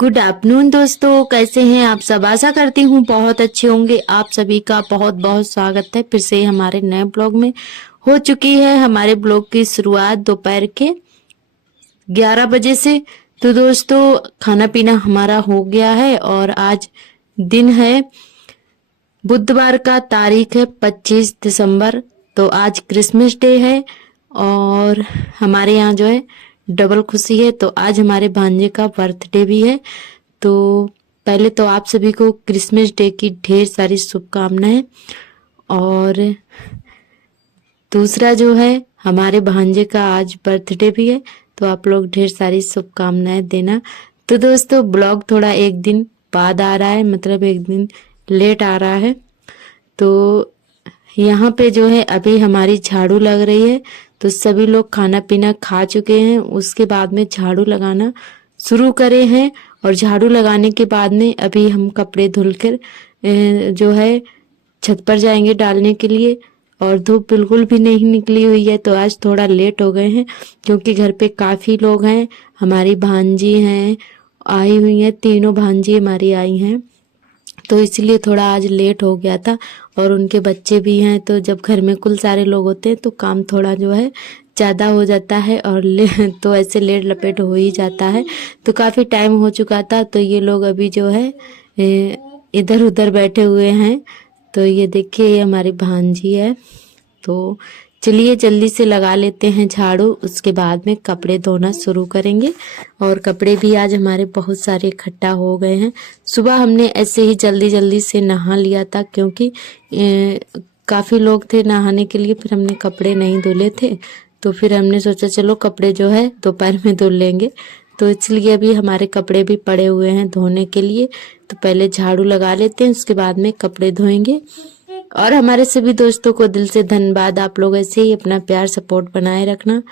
Good afternoon दोस्तों, कैसे हैं आप सब। आशा करती हूँ बहुत अच्छे होंगे। आप सभी का बहुत बहुत स्वागत है फिर से हमारे नए ब्लॉग में। हो चुकी है हमारे ब्लॉग की शुरुआत दोपहर के 11 बजे से। तो दोस्तों खाना पीना हमारा हो गया है और आज दिन है बुधवार का, तारीख है 25 दिसंबर। तो आज क्रिसमस डे है और हमारे यहाँ जो है डबल खुशी है। तो आज हमारे भांजे का बर्थडे भी है। तो पहले तो आप सभी को क्रिसमस डे की ढेर सारी शुभकामनाएं। और दूसरा जो है हमारे भांजे का आज बर्थडे भी है, तो आप लोग ढेर सारी शुभकामनाएं देना। तो दोस्तों ब्लॉग थोड़ा एक दिन बाद आ रहा है, मतलब एक दिन लेट आ रहा है। तो यहाँ पे जो है अभी हमारी झाड़ू लग रही है। तो सभी लोग खाना पीना खा चुके हैं, उसके बाद में झाड़ू लगाना शुरू करे हैं। और झाड़ू लगाने के बाद में अभी हम कपड़े धुलकर जो है छत पर जाएंगे डालने के लिए। और धूप बिल्कुल भी नहीं निकली हुई है, तो आज थोड़ा लेट हो गए हैं क्योंकि घर पे काफ़ी लोग हैं। हमारी भांजी हैं आई हुई हैं, तीनों भांजी हमारी आई हैं, तो इसलिए थोड़ा आज लेट हो गया था। और उनके बच्चे भी हैं, तो जब घर में कुल सारे लोग होते हैं तो काम थोड़ा जो है ज़्यादा हो जाता है और तो ऐसे लेट लपेट हो ही जाता है। तो काफ़ी टाइम हो चुका था, तो ये लोग अभी जो है इधर उधर बैठे हुए हैं। तो ये देखिए ये हमारी भांजी है। तो चलिए जल्दी से लगा लेते हैं झाड़ू, उसके बाद में कपड़े धोना शुरू करेंगे। और कपड़े भी आज हमारे बहुत सारे इकट्ठा हो गए हैं। सुबह हमने ऐसे ही जल्दी जल्दी से नहा लिया था क्योंकि काफ़ी लोग थे नहाने के लिए, फिर हमने कपड़े नहीं धुले थे। तो फिर हमने सोचा चलो कपड़े जो है दोपहर में धुल लेंगे। तो इसलिए अभी हमारे कपड़े भी पड़े हुए हैं धोने के लिए। तो पहले झाड़ू लगा लेते हैं, उसके बाद में कपड़े धोएंगे। और हमारे सभी दोस्तों को दिल से धन्यवाद, आप लोग ऐसे ही अपना प्यार सपोर्ट बनाए रखना।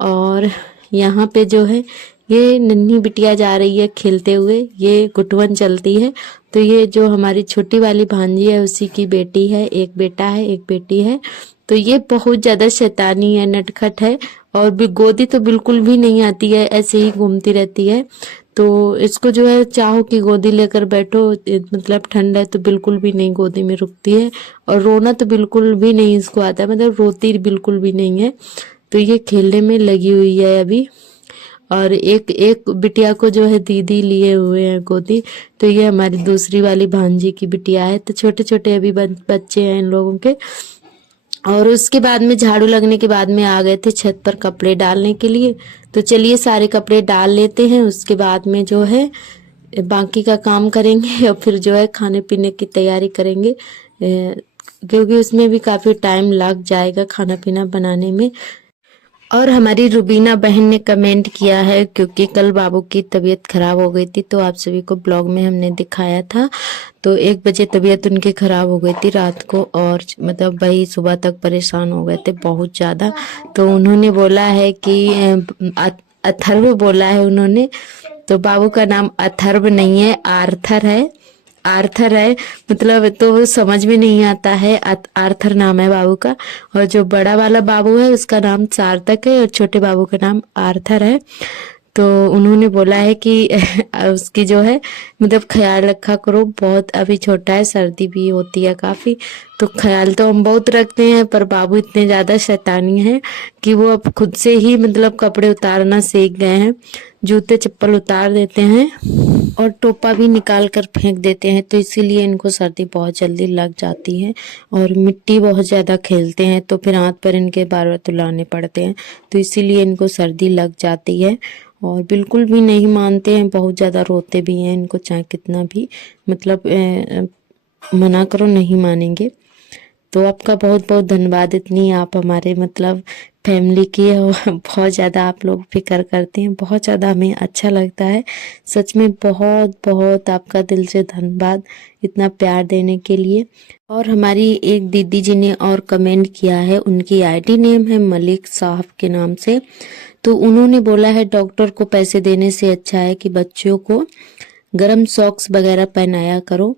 और यहाँ पे जो है ये नन्ही बिटिया जा रही है खेलते हुए, ये गुटवन चलती है। तो ये जो हमारी छोटी वाली भांजी है उसी की बेटी है, एक बेटा है एक बेटी है। तो ये बहुत ज़्यादा शैतानी है, नटखट है और भी गोदी तो बिल्कुल भी नहीं आती है, ऐसे ही घूमती रहती है। तो इसको जो है चाहो कि गोदी लेकर बैठो, मतलब ठंड है तो बिल्कुल भी नहीं गोदी में रुकती है। और रोना तो बिल्कुल भी नहीं इसको आता है, मतलब रोती बिल्कुल भी नहीं है। तो ये खेलने में लगी हुई है अभी। और एक एक बिटिया को जो है दीदी लिए हुए हैं गोदी। तो ये हमारी दूसरी वाली भांजी की बिटिया है। तो छोटे छोटे अभी बच्चे हैं इन लोगों के। और उसके बाद में झाड़ू लगने के बाद में आ गए थे छत पर कपड़े डालने के लिए। तो चलिए सारे कपड़े डाल लेते हैं, उसके बाद में जो है बाकी का काम करेंगे और फिर जो है खाने पीने की तैयारी करेंगे, क्योंकि उसमें भी काफ़ी टाइम लग जाएगा खाना पीना बनाने में। और हमारी रुबीना बहन ने कमेंट किया है क्योंकि कल बाबू की तबीयत खराब हो गई थी, तो आप सभी को ब्लॉग में हमने दिखाया था। तो 1 बजे तबीयत उनकी खराब हो गई थी रात को, और मतलब वही सुबह तक परेशान हो गए थे बहुत ज़्यादा। तो उन्होंने बोला है कि अथर्व बोला है उन्होंने। तो बाबू का नाम अथर्व नहीं है, आर्थर है। आर्थर है, मतलब तो वो समझ में नहीं आता है। आर्थर नाम है बाबू का। और जो बड़ा वाला बाबू है उसका नाम सार्थक है और छोटे बाबू का नाम आर्थर है। तो उन्होंने बोला है कि उसकी जो है मतलब ख्याल रखा करो, बहुत अभी छोटा है, सर्दी भी होती है काफ़ी। तो ख्याल तो हम बहुत रखते हैं, पर बाबू इतने ज़्यादा शैतानी हैं कि वो अब खुद से ही मतलब कपड़े उतारना सीख गए हैं, जूते चप्पल उतार देते हैं और टोपा भी निकाल कर फेंक देते हैं। तो इसीलिए इनको सर्दी बहुत जल्दी लग जाती है। और मिट्टी बहुत ज़्यादा खेलते हैं तो फिर हाथ पर इनके बार बार तुलाने पड़ते हैं, तो इसीलिए इनको सर्दी लग जाती है। और बिल्कुल भी नहीं मानते हैं, बहुत ज़्यादा रोते भी हैं, इनको चाहे कितना भी मतलब मना करो नहीं मानेंगे। तो आपका बहुत बहुत धन्यवाद, इतनी आप हमारे मतलब फैमिली की है और बहुत ज़्यादा आप लोग फिक्र करते हैं, बहुत ज़्यादा हमें अच्छा लगता है। सच में बहुत बहुत आपका दिल से धन्यवाद इतना प्यार देने के लिए। और हमारी एक दीदी जी ने और कमेंट किया है, उनकी आईडी नेम है मलिक साहब के नाम से। तो उन्होंने बोला है डॉक्टर को पैसे देने से अच्छा है कि बच्चों को गर्म सॉक्स वगैरह पहनाया करो।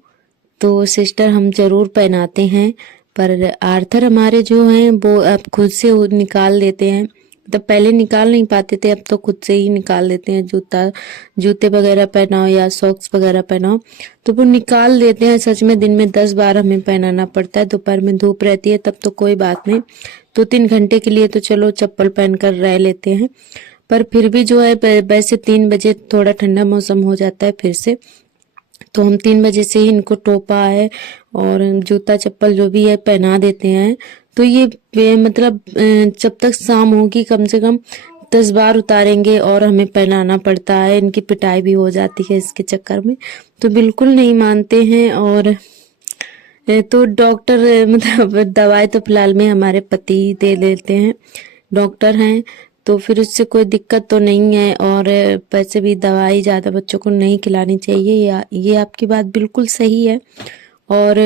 तो सिस्टर हम जरूर पहनाते हैं, पर आर्थर हमारे जो हैं वो अब खुद से निकाल देते हैं, मतलब पहले निकाल नहीं पाते थे, अब तो खुद से ही निकाल लेते हैं। जूते वगैरह पहनाओ या सॉक्स वगैरह पहनाओ तो वो निकाल देते हैं। सच में दिन में 10 बार हमें पहनाना पड़ता है। दोपहर में धूप रहती है तब तो कोई बात नहीं, 2-3 घंटे के लिए तो चलो चप्पल पहनकर रह लेते हैं, पर फिर भी जो है वैसे 3 बजे थोड़ा ठंडा मौसम हो जाता है फिर से, तो हम 3 बजे से ही इनको टोपा है और जूता चप्पल जो भी है पहना देते हैं। तो ये मतलब जब तक शाम होगी कम से कम 10 बार उतारेंगे और हमें पहनाना पड़ता है। इनकी पिटाई भी हो जाती है इसके चक्कर में, तो बिल्कुल नहीं मानते हैं। और तो डॉक्टर मतलब दवाई तो फिलहाल में हमारे पति दे देते हैं, डॉक्टर हैं, तो फिर उससे कोई दिक्कत तो नहीं है। और वैसे भी दवाई ज़्यादा बच्चों को नहीं खिलानी चाहिए, या ये आपकी बात बिल्कुल सही है। और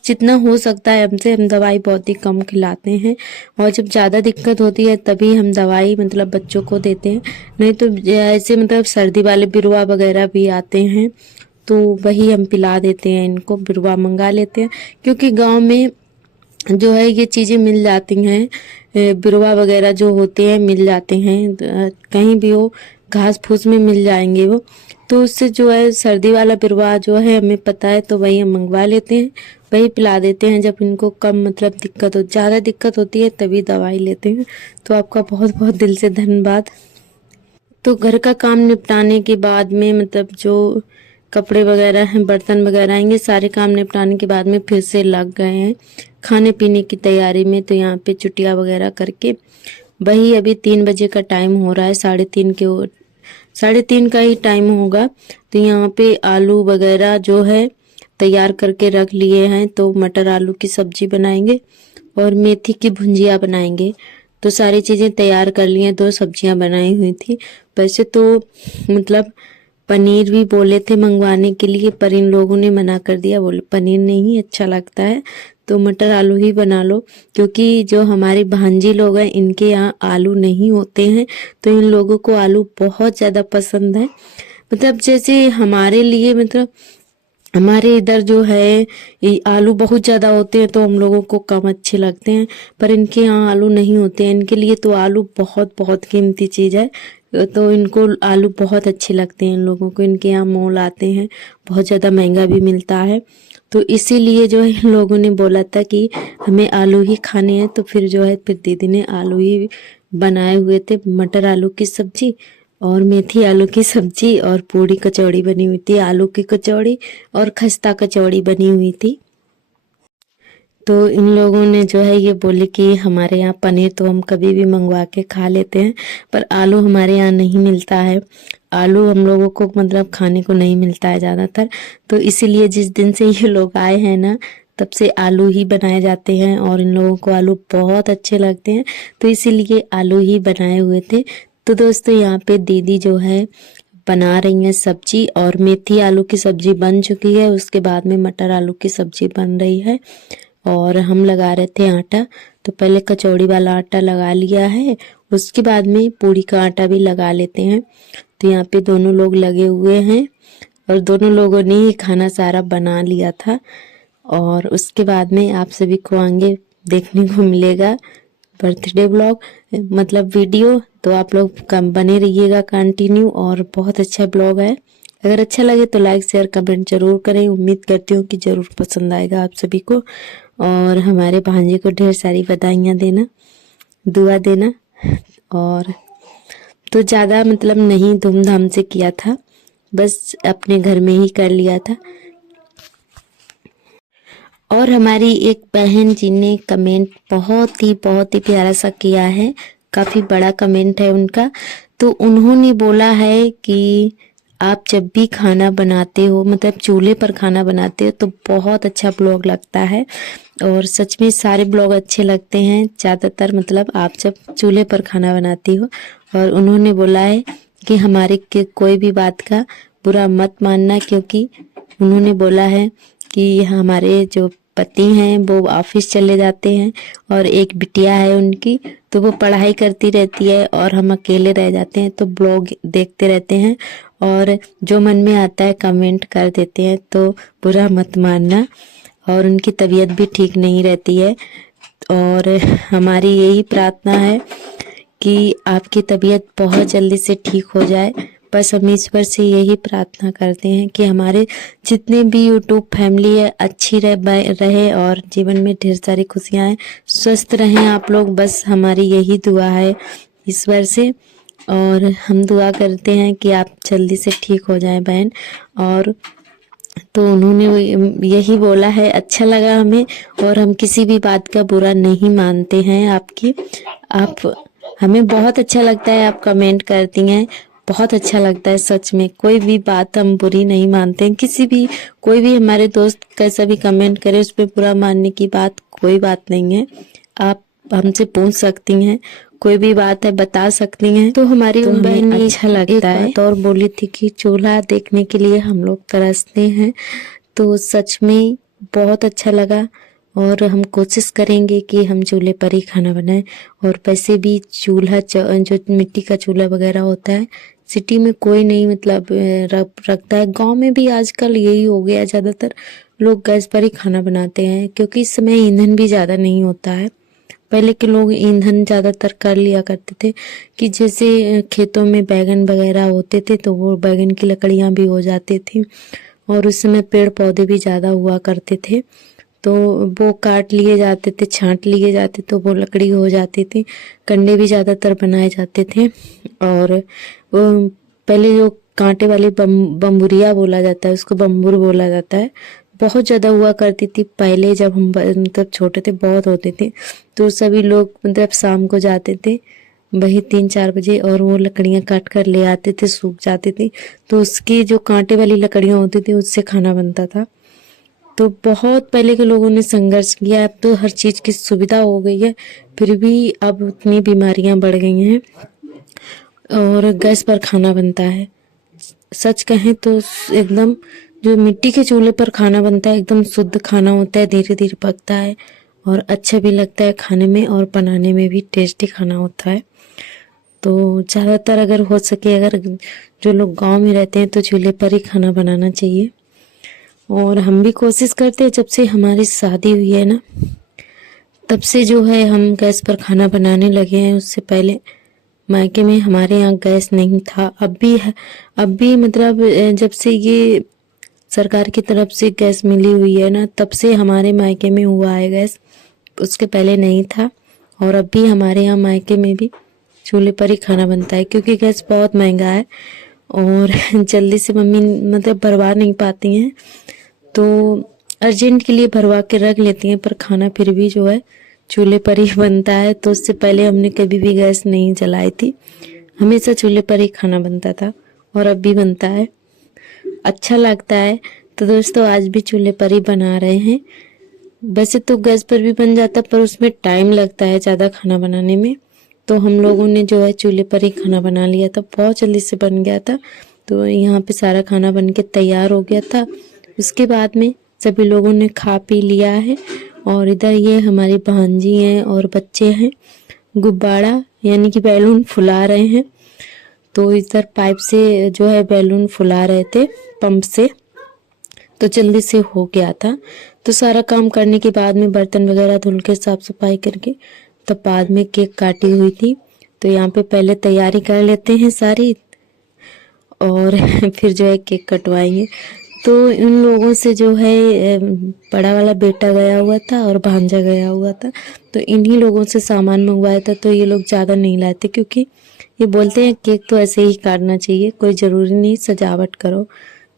जितना हो सकता है हमसे हम दवाई बहुत ही कम खिलाते हैं, और जब ज़्यादा दिक्कत होती है तभी हम दवाई मतलब बच्चों को देते हैं। नहीं तो ऐसे मतलब सर्दी वाले बिरुआ वगैरह भी आते हैं तो वही हम पिला देते हैं इनको, बिरुआ मंगा लेते हैं, क्योंकि गांव में जो है ये चीज़ें मिल जाती हैं। बिरुआ वगैरह जो होते हैं मिल जाते हैं, कहीं भी हो घास फूस में मिल जाएंगे वो, तो उससे जो है सर्दी वाला बिरुआ जो है हमें पता है तो वही हम मंगवा लेते हैं, वही पिला देते हैं। जब इनको कम मतलब दिक्कत हो, ज़्यादा दिक्कत होती है तभी दवाई लेते हैं। तो आपका बहुत बहुत दिल से धन्यवाद। तो घर का काम निपटाने के बाद में मतलब जो कपड़े वगैरह हैं, बर्तन वगैरह आएंगे, सारे काम निपटाने के बाद में फिर से लग गए हैं खाने पीने की तैयारी में। तो यहाँ पे चुटिया वगैरह करके वही अभी 3 बजे का टाइम हो रहा है, 3:30 का ही टाइम होगा। तो यहाँ पे आलू वगैरह जो है तैयार करके रख लिए हैं, तो मटर आलू की सब्जी बनाएंगे और मेथी की भुंजिया बनाएंगे। तो सारी चीज़ें तैयार कर ली हैं, 2 सब्जियां बनाई हुई थी। वैसे तो मतलब पनीर भी बोले थे मंगवाने के लिए, पर इन लोगों ने मना कर दिया, बोले पनीर नहीं अच्छा लगता है तो मटर आलू ही बना लो। क्योंकि जो हमारे भांजी लोग हैं इनके यहाँ आलू नहीं होते हैं, तो इन लोगों को आलू बहुत ज़्यादा पसंद है। मतलब जैसे हमारे लिए मतलब हमारे इधर जो है ये आलू बहुत ज़्यादा होते हैं तो हम लोगों को कम अच्छे लगते हैं, पर इनके यहाँ आलू नहीं होते हैं। इनके लिए तो आलू बहुत बहुत कीमती चीज़ है, तो इनको आलू बहुत अच्छे लगते हैं इन लोगों को। इनके यहाँ मोल आते हैं, बहुत ज़्यादा महंगा भी मिलता है, तो इसीलिए जो है इन लोगों ने बोला था कि हमें आलू ही खाने हैं। तो फिर जो है फिर दीदी ने आलू ही बनाए हुए थे, मटर आलू की सब्जी और मेथी आलू की सब्जी और पूड़ी कचौड़ी बनी हुई थी, आलू की कचौड़ी और खस्ता कचौड़ी बनी हुई थी। तो इन लोगों ने जो है ये बोले कि हमारे यहाँ पनीर तो हम कभी भी मंगवा के खा लेते हैं, पर आलू हमारे यहाँ नहीं मिलता है। आलू हम लोगों को मतलब खाने को नहीं मिलता है ज़्यादातर, तो इसीलिए जिस दिन से ये लोग आए हैं ना तब से आलू ही बनाए जाते हैं, और इन लोगों को आलू बहुत अच्छे लगते हैं, तो इसीलिए आलू ही बनाए हुए थे। तो दोस्तों यहाँ पे दीदी जो है बना रही हैं सब्जी, और मेथी आलू की सब्जी बन चुकी है, उसके बाद में मटर आलू की सब्जी बन रही है। और हम लगा रहे थे आटा, तो पहले कचौड़ी वाला आटा लगा लिया है, उसके बाद में पूड़ी का आटा भी लगा लेते हैं। तो यहाँ पे दोनों लोग लगे हुए हैं और दोनों लोगों ने ही खाना सारा बना लिया था। और उसके बाद में आप सभी को आगे देखने को मिलेगा बर्थडे ब्लॉग मतलब वीडियो, तो आप लोग कम बने रहिएगा कंटिन्यू, और बहुत अच्छा ब्लॉग है। अगर अच्छा लगे तो लाइक शेयर कमेंट जरूर करें, उम्मीद करती हूँ कि जरूर पसंद आएगा आप सभी को। और हमारे भांजे को ढेर सारी बधाइयाँ देना, दुआ देना। और तो ज़्यादा मतलब नहीं धूमधाम से किया था, बस अपने घर में ही कर लिया था। और हमारी एक बहन जी ने कमेंट बहुत ही प्यारा सा किया है, काफ़ी बड़ा कमेंट है उनका। तो उन्होंने बोला है कि आप जब भी खाना बनाते हो मतलब चूल्हे पर खाना बनाते हो तो बहुत अच्छा ब्लॉग लगता है, और सच में सारे ब्लॉग अच्छे लगते हैं ज़्यादातर मतलब आप जब चूल्हे पर खाना बनाती हो। और उन्होंने बोला है कि हमारे के कोई भी बात का बुरा मत मानना, क्योंकि उन्होंने बोला है कि हमारे जो पति हैं वो ऑफिस चले जाते हैं और एक बिटिया है उनकी, तो वो पढ़ाई करती रहती है और हम अकेले रह जाते हैं, तो ब्लॉग देखते रहते हैं और जो मन में आता है कमेंट कर देते हैं, तो बुरा मत मानना। और उनकी तबीयत भी ठीक नहीं रहती है, और हमारी यही प्रार्थना है कि आपकी तबीयत बहुत जल्दी से ठीक हो जाए। बस हम ईश्वर से यही प्रार्थना करते हैं कि हमारे जितने भी यूट्यूब फैमिली है अच्छी रहे और जीवन में ढेर सारी खुशियाँ आए, स्वस्थ रहें आप लोग। बस हमारी यही दुआ है ईश्वर से, और हम दुआ करते हैं कि आप जल्दी से ठीक हो जाएं बहन। और तो उन्होंने यही बोला है, अच्छा लगा हमें, और हम किसी भी बात का बुरा नहीं मानते हैं आपकी। आप हमें बहुत अच्छा लगता है आप कमेंट करती हैं, बहुत अच्छा लगता है सच में। कोई भी बात हम बुरी नहीं मानते हैं, किसी भी कोई भी हमारे दोस्त कैसा भी कमेंट करे उस पर बुरा मानने की बात कोई बात नहीं है। आप हमसे पूछ सकती हैं, कोई भी बात है बता सकती हैं। तो हमारी तो बहन हमें अच्छा लगता है। बात और बोली थी कि चूल्हा देखने के लिए हम लोग तरसते हैं, तो सच में बहुत अच्छा लगा। और हम कोशिश करेंगे कि हम चूल्हे पर ही खाना बनाएं। और वैसे भी चूल्हा जो मिट्टी का चूल्हा वगैरह होता है, सिटी में कोई नहीं मतलब रखता है। गांव में भी आजकल यही हो गया, ज़्यादातर लोग गैस पर ही खाना बनाते हैं, क्योंकि इस समय ईंधन भी ज़्यादा नहीं होता है। पहले के लोग ईंधन ज़्यादातर कर लिया करते थे, कि जैसे खेतों में बैगन वगैरह होते थे तो वो बैगन की लकड़ियाँ भी हो जाती थी, और उस समय पेड़ पौधे भी ज़्यादा हुआ करते थे, तो वो काट लिए जाते थे, छांट लिए जाते तो वो लकड़ी हो जाती थी। कंडे भी ज़्यादातर बनाए जाते थे। और वो पहले जो कांटे वाली बम्बुरिया बोला जाता है, उसको बम्बुर बोला जाता है, बहुत ज़्यादा हुआ करती थी पहले, जब हम मतलब छोटे थे बहुत होते थे। तो सभी लोग मतलब शाम को जाते थे वही 3-4 बजे, और वो लकड़ियाँ काट कर ले आते थे, सूख जाती थी, तो उसकी जो कांटे वाली लकड़ियाँ होती थी उससे खाना बनता था। तो बहुत पहले के लोगों ने संघर्ष किया। अब तो हर चीज़ की सुविधा हो गई है, फिर भी अब उतनी बीमारियां बढ़ गई हैं, और गैस पर खाना बनता है। सच कहें तो एकदम जो मिट्टी के चूल्हे पर खाना बनता है एकदम शुद्ध खाना होता है, धीरे धीरे पकता है और अच्छा भी लगता है खाने में, और बनाने में भी टेस्टी खाना होता है। तो ज़्यादातर अगर हो सके, अगर जो लोग गांव में रहते हैं तो चूल्हे पर ही खाना बनाना चाहिए। और हम भी कोशिश करते हैं, जब से हमारी शादी हुई है ना तब से जो है हम गैस पर खाना बनाने लगे हैं। उससे पहले मायके में हमारे यहाँ गैस नहीं था, अब भी है। अब भी मतलब जब से ये सरकार की तरफ से गैस मिली हुई है ना, तब से हमारे मायके में हुआ है गैस, उसके पहले नहीं था। और अब भी हमारे यहाँ मायके में भी चूल्हे पर ही खाना बनता है, क्योंकि गैस बहुत महंगा है और जल्दी से मम्मी मतलब भरवा नहीं पाती हैं, तो अर्जेंट के लिए भरवा के रख लेती हैं, पर खाना फिर भी जो है चूल्हे पर ही बनता है। तो उससे पहले हमने कभी भी गैस नहीं जलाई थी, हमेशा चूल्हे पर ही खाना बनता था, और अब भी बनता है, अच्छा लगता है। तो दोस्तों आज भी चूल्हे पर ही बना रहे हैं। वैसे तो गैस पर भी बन जाता, पर उसमें टाइम लगता है ज़्यादा खाना बनाने में, तो हम लोगों ने जो है चूल्हे पर ही खाना बना लिया था, बहुत जल्दी से बन गया था। तो यहाँ पे सारा खाना बन के तैयार हो गया था। उसके बाद में सभी लोगों ने खा पी लिया है, और इधर ये हमारी भांजी हैं और बच्चे हैं, गुब्बारा यानी कि बैलून फुला रहे हैं। तो इधर पाइप से जो है बैलून फुला रहे थे पंप से, तो जल्दी से हो गया था। तो सारा काम करने के बाद में बर्तन वगैरह धुल के साफ सफाई करके तब बाद में केक काटी हुई थी। तो यहाँ पे पहले तैयारी कर लेते हैं सारी, और फिर जो है केक कटवाएंगे। तो इन लोगों से जो है बड़ा वाला बेटा गया हुआ था और भांजा गया हुआ था, तो इन्हीं लोगों से सामान मंगवाया था। तो ये लोग ज़्यादा नहीं लाते, क्योंकि ये बोलते हैं केक तो ऐसे ही काटना चाहिए, कोई ज़रूरी नहीं सजावट करो।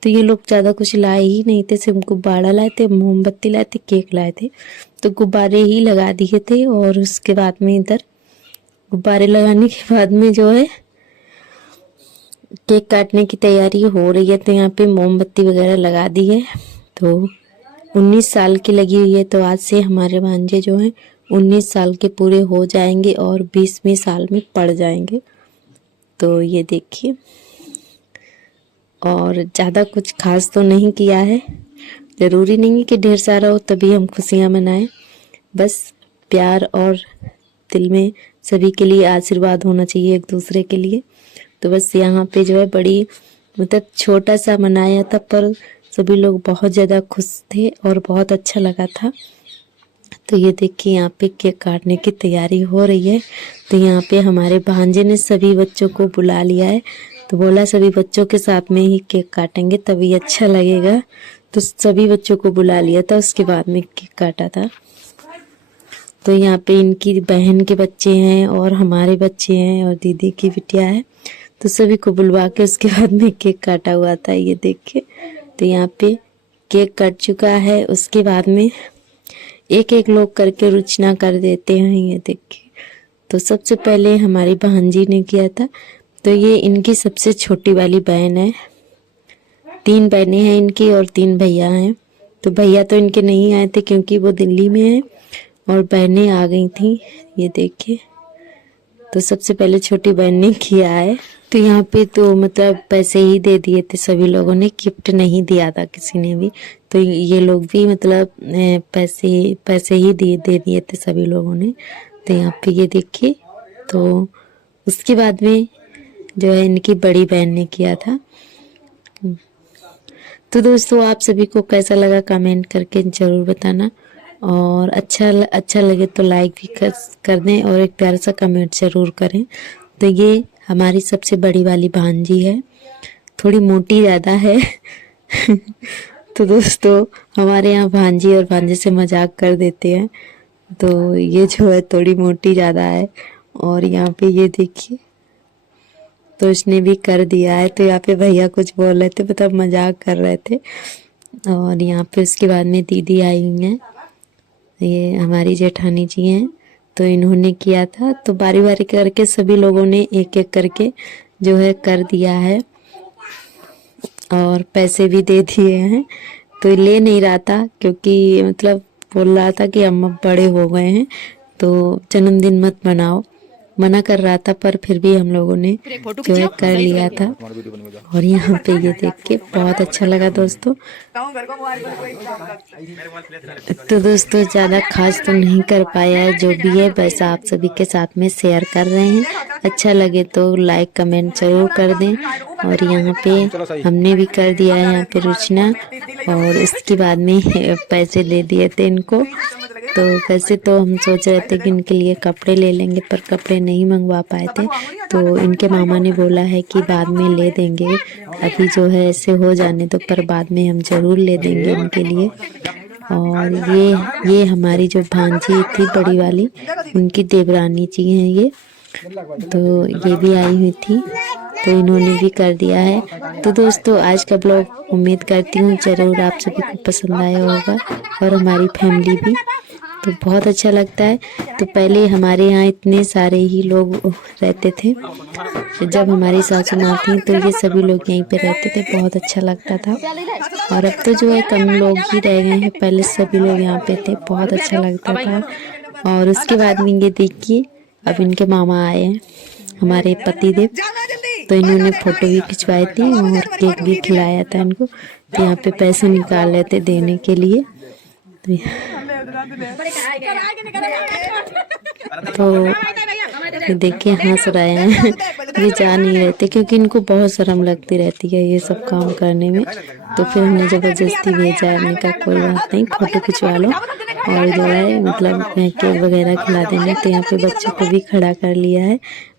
तो ये लोग ज़्यादा कुछ लाए ही नहीं थे, सिर्फ गुब्बारा लाए थे, मोमबत्ती लाए थे, केक लाए थे। तो गुब्बारे ही लगा दिए थे, और उसके बाद में इधर गुब्बारे लगाने के बाद में जो है केक काटने की तैयारी हो रही है। तो यहाँ पे मोमबत्ती वगैरह लगा दी है। तो 19 साल की लगी हुई है, तो आज से हमारे भांजे जो हैं 19 साल के पूरे हो जाएंगे और 20वें साल में पड़ जाएंगे। तो ये देखिए, और ज़्यादा कुछ खास तो नहीं किया है, ज़रूरी नहीं है कि ढेर सारा हो तभी हम खुशियाँ मनाएं। बस प्यार और दिल में सभी के लिए आशीर्वाद होना चाहिए एक दूसरे के लिए। तो बस यहाँ पे जो है बड़ी मतलब छोटा सा मनाया था, पर सभी लोग बहुत ज़्यादा खुश थे और बहुत अच्छा लगा था। तो ये देखिए यहाँ पे केक काटने की तैयारी हो रही है। तो यहाँ पे हमारे भांजे ने सभी बच्चों को बुला लिया है, तो बोला सभी बच्चों के साथ में ही केक काटेंगे तभी अच्छा लगेगा। तो सभी बच्चों को बुला लिया था, उसके बाद में केक काटा था। तो यहाँ पे इनकी बहन के बच्चे हैं और हमारे बच्चे हैं और दीदी की बिटिया है, तो सभी को बुलवा के उसके बाद में केक काटा हुआ था। ये देखिए, तो यहाँ पे केक कट चुका है। उसके बाद में एक एक लोग करके रुचना कर देते हैं। ये देखिए, तो सबसे पहले हमारी भांजी ने किया था। तो ये इनकी सबसे छोटी वाली बहन है। 3 बहनें हैं इनकी और 3 भैया हैं। तो भैया तो इनके नहीं आए थे क्योंकि वो दिल्ली में हैं और बहनें आ गई थी। ये देखिए, तो सबसे पहले छोटी बहन ने किया है। तो यहाँ पे तो मतलब पैसे ही दे दिए थे सभी लोगों ने, गिफ्ट नहीं दिया था किसी ने भी। तो ये लोग भी मतलब पैसे ही दे दिए थे सभी लोगों ने। तो यहाँ पे ये देखिए, तो उसके बाद में जो है इनकी बड़ी बहन ने किया था। तो दोस्तों, आप सभी को कैसा लगा कमेंट करके ज़रूर बताना, और अच्छा लगे तो लाइक भी कर दें और एक प्यारा सा कमेंट ज़रूर करें। तो ये हमारी सबसे बड़ी वाली भांजी है, थोड़ी मोटी ज़्यादा है। तो दोस्तों, हमारे यहाँ भांजी और भांजे से मजाक कर देते हैं। तो ये जो है थोड़ी मोटी ज़्यादा है। और यहाँ पे ये देखिए, तो इसने भी कर दिया है। तो यहाँ पे भैया कुछ बोल रहे थे, मतलब मजाक कर रहे थे। और यहाँ पे उसके बाद में दीदी आई हुई हैं, ये हमारी जेठानी जी हैं। तो इन्होंने किया था। तो बारी बारी करके सभी लोगों ने एक एक करके जो है कर दिया है और पैसे भी दे दिए हैं। तो ले नहीं रहा था क्योंकि मतलब बोल रहा था कि हम अब बड़े हो गए हैं तो जन्मदिन मत मनाओ, मना कर रहा था, पर फिर भी हम लोगों ने जो है कर लिया था। और यहाँ पे ये देख के बहुत अच्छा लगा दोस्तों। तो दोस्तों, ज़्यादा खास तो नहीं कर पाया है, जो भी है बस आप सभी के साथ में शेयर कर रहे हैं। अच्छा लगे तो लाइक कमेंट जरूर कर दें। और यहाँ पे हमने भी कर दिया है यहाँ पे रुचना, और इसके बाद में पैसे दे दिए थे इनको। तो वैसे तो हम सोच रहे थे कि इनके लिए कपड़े ले लेंगे, पर कपड़े नहीं मंगवा पाए थे। तो इनके मामा ने बोला है कि बाद में ले देंगे, अभी जो है ऐसे हो जाने तो, पर बाद में हम जरूर ले देंगे इनके लिए। और ये हमारी जो भांजी थी बड़ी वाली, उनकी देवरानी जी हैं ये, तो ये भी आई हुई थी, तो इन्होंने भी कर दिया है। तो दोस्तों, आज का ब्लॉग उम्मीद करती हूँ जरूर आप सभी को पसंद आया होगा, और हमारी फैमिली भी। तो बहुत अच्छा लगता है। तो पहले हमारे यहाँ इतने सारे ही लोग रहते थे, जब हमारी सासू माँ थी तो ये सभी लोग यहीं पे रहते थे, बहुत अच्छा लगता था। और अब तो जो है कम लोग ही रह गए हैं, पहले सभी लोग यहाँ पे थे, बहुत अच्छा लगता था। और उसके बाद में ये देखिए, अब इनके मामा आए हैं, हमारे पति देव। तो इन्होंने फोटो भी खिंचवाई थी और केक भी खिलाया था इनको। तो यहाँ पे पैसे निकाल रहे थे देने के लिए। तो देखिए हंस रहे हैं। ये जा नहीं रहते क्योंकि इनको बहुत शर्म लगती रहती है ये सब काम करने में। तो फिर हमने जबरदस्ती भेजा है, हमने कहा कोई बात नहीं, फोटो खिंचवा लो और जो है मतलब केक वगैरह खिला देंगे। तो यहाँ पे बच्चों को भी खड़ा कर लिया है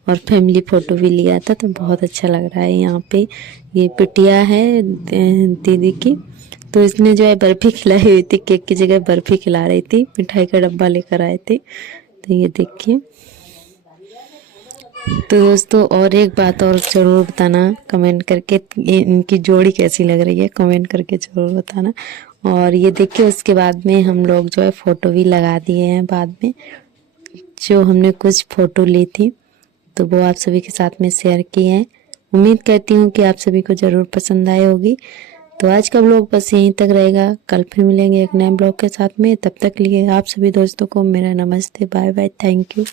और फैमिली फोटो भी लिया था, तो बहुत अच्छा लग रहा है। यहाँ पे ये बिटिया है दीदी की, तो इसने जो है बर्फी खिलाई हुई थी, केक की जगह बर्फी खिला रही थी, मिठाई का डब्बा लेकर आए थे। तो ये देखिए। तो दोस्तों, और एक बात और जरूर बताना कमेंट करके, इनकी जोड़ी कैसी लग रही है कमेंट करके जरूर बताना। और ये देखिए, उसके बाद में हम लोग जो है फोटो भी लगा दिए हैं बाद में, जो हमने कुछ फोटो ली थी तो वो आप सभी के साथ में शेयर किए हैं। उम्मीद करती हूँ कि आप सभी को ज़रूर पसंद आई होगी। तो आज का ब्लॉग बस यहीं तक रहेगा, कल फिर मिलेंगे एक नए ब्लॉग के साथ में। तब तक लिए आप सभी दोस्तों को मेरा नमस्ते, बाय बाय, थैंक यू।